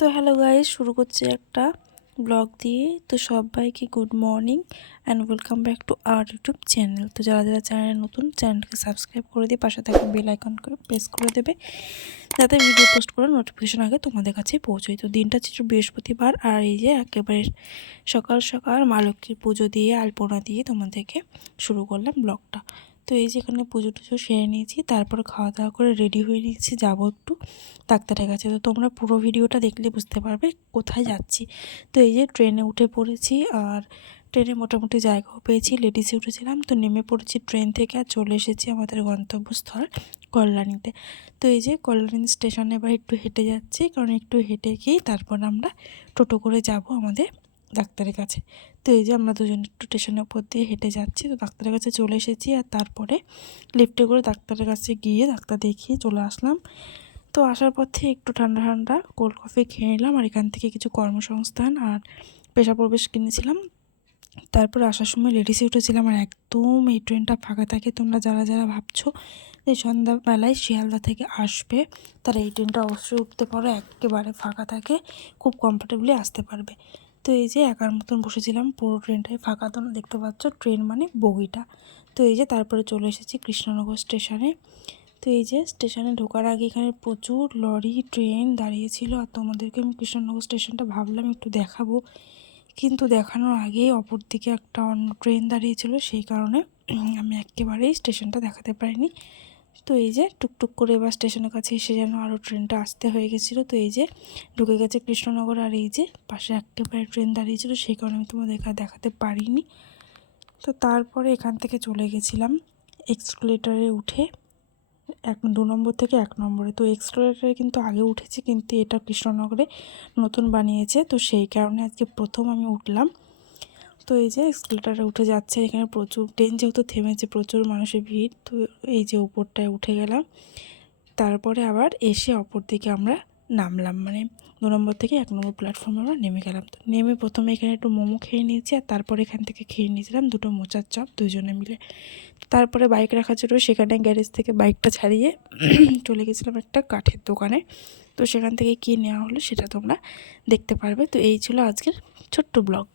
তো hello guys শুরু করছি একটা ব্লগ দিয়ে। তো সবাইকে good morning and welcome back to our YouTube channel তো যারা যারা চ্যানেল নতুন চ্যানেলকে সাবস্ক্রাইব করে দিয়ে পাশে থাকা বেল আইকন করে প্রেস করে দেবে, যাতে ভিডিও পোস্ট করে নোটিফিকেশন আগে তোমাদের কাছে পৌঁছোয়। তো দিনটা ছিল বৃহস্পতিবার, আর এই যে একেবারে সকাল সকাল মা লক্ষ্মীর পুজো দিয়ে, আলপনা দিয়ে তোমাদেরকে শুরু করলাম ব্লগটা তো এই যেখানে পুজো টুজো সেরে নিয়েছি, তারপর খাওয়া দাওয়া করে রেডি হয়ে নিয়েছি যাব একটু ডাক্তারের কাছে। তো তোমরা পুরো ভিডিওটা দেখলে বুঝতে পারবে কোথায় যাচ্ছি। তো এই যে ট্রেনে উঠে পড়েছি আর ট্রেনে মোটামুটি জায়গাও পেয়েছি, লেডিসে উঠেছিলাম, তো নেমে পড়েছি ট্রেন থেকে আর চলে এসেছি আমাদের গন্তব্যস্থল কল্যাণীতে। তো এই যে কল্যাণী স্টেশনে এবার একটু হেঁটে যাচ্ছি, কারণ একটু হেঁটে গিয়েই তারপর আমরা টোটো করে যাব আমাদের ডাক্তারের কাছে। তো এই যে আমরা দুজন একটু স্টেশনের উপর দিয়ে হেঁটে যাচ্ছি, তো ডাক্তারের কাছে চলে এসেছি আর তারপরে লিফটে করে ডাক্তারের কাছে গিয়ে ডাক্তার দেখিয়ে চলে আসলাম। তো আসার পথে একটু ঠান্ডা ঠান্ডা কোল্ড কফি খেয়ে নিলাম আর এখান থেকে কিছু কর্মসংস্থান আর পেশা প্রবেশ কিনেছিলাম। তারপর আসার সময় লেডিসে উঠেছিলাম আর একদম এই ট্রেনটা ফাঁকা থাকে। তোমরা যারা যারা ভাবছ যে সন্ধ্যাবেলায় শিয়ালদা থেকে আসবে, তারা এই ট্রেনটা অবশ্যই উঠতে পারো। একেবারে ফাঁকা থাকে, খুব কমফোর্টেবলি আসতে পারবে। তো এই যে একার মতন বসেছিলাম, পুরো ট্রেনটাই ফাঁকা তো দেখতে পাচ্ছ ট্রেন মানে বগিটা। তো এই যে তারপরে চলে এসেছি কৃষ্ণনগর স্টেশনে। তো এই যে স্টেশনে ঢোকার আগে এখানে প্রচুর লরি, ট্রেন দাঁড়িয়েছিল। আর তোমাদেরকে আমি কৃষ্ণনগর স্টেশনটা ভাবলাম একটু দেখাবো। কিন্তু দেখানোর আগেই অপর দিকে একটা অন্য ট্রেন দাঁড়িয়েছিল, সেই কারণে আমি একেবারেই স্টেশনটা দেখাতে পারিনি। তো এই যে টুকটুক করে এবার স্টেশনের কাছে এসে যেন আরও ট্রেনটা আসতে হয়ে গেছিল। তো এই যে ঢুকে গেছে কৃষ্ণনগর আর এই যে পাশে একেবারে ট্রেন দাঁড়িয়েছিল, সেই কারণে আমি তোমাদের দেখাতে পারিনি। তো তারপরে এখান থেকে চলে গেছিলাম এক্সকুলেটারে উঠে, এক দু নম্বর থেকে এক নম্বরে। তো এক্সকুলেটারে কিন্তু আগে উঠেছি, কিন্তু এটা কৃষ্ণনগরে নতুন বানিয়েছে, তো সেই কারণে আজকে প্রথম আমি উঠলাম। তো এই যে এক্সকুলেটারে উঠে যাচ্ছে, এখানে প্রচুর ট্রেন যেহেতু থেমেছে, প্রচুর মানুষের ভিড়, তো এই যে উপরটায় উঠে গেলাম। তারপরে আবার এসে অপর দিকে আমরা নামলাম মানে দু নম্বর থেকে এক নম্বর প্ল্যাটফর্মে আমরা নেমে গেলাম। তো নেমে প্রথমে এখানে একটু মোমো খেয়ে নিয়েছি, আর তারপরে এখান থেকে খেয়ে নিয়েছিলাম দুটো মোচার চপ দুজনে মিলে। তারপরে বাইক রাখার জন্য সেখানে গ্যারেজ থেকে বাইকটা ছাড়িয়ে চলে গেছিলাম একটা কাঠের দোকানে। তো সেখান থেকে কী নেওয়া হলো সেটা তোমরা দেখতে পারবে। তো এই ছিল আজকের ছোট্ট ব্লগ।